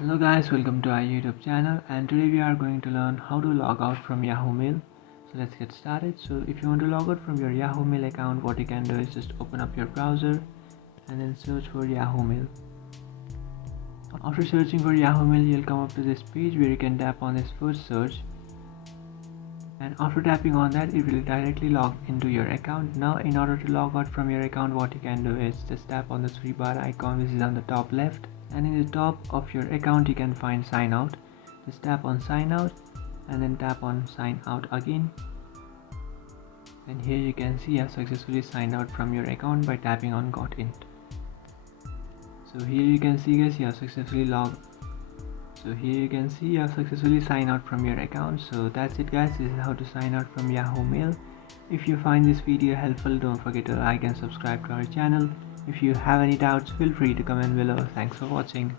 Hello guys, welcome to our YouTube channel, and today we are going to learn how to log out from Yahoo Mail. So let's get started. So if you want to log out from your Yahoo Mail account, what you can do is just open up your browser and then search for Yahoo Mail. After searching for Yahoo Mail, you'll come up to this page where you can tap on this first search, and after tapping on that, it will directly log into your account. Now in order to log out from your account, what you can do is just tap on the three bar icon which is on the top left, and in the top of your account you can find sign out. Just tap on sign out and then tap on sign out again, and here you can see I successfully signed out from your account by tapping on got in. So here you can see guys, you have successfully signed out from your account. So that's it guys, this is how to sign out from Yahoo Mail. If you find this video helpful, don't forget to like and subscribe to our channel. If you have any doubts, feel free to comment below. Thanks for watching.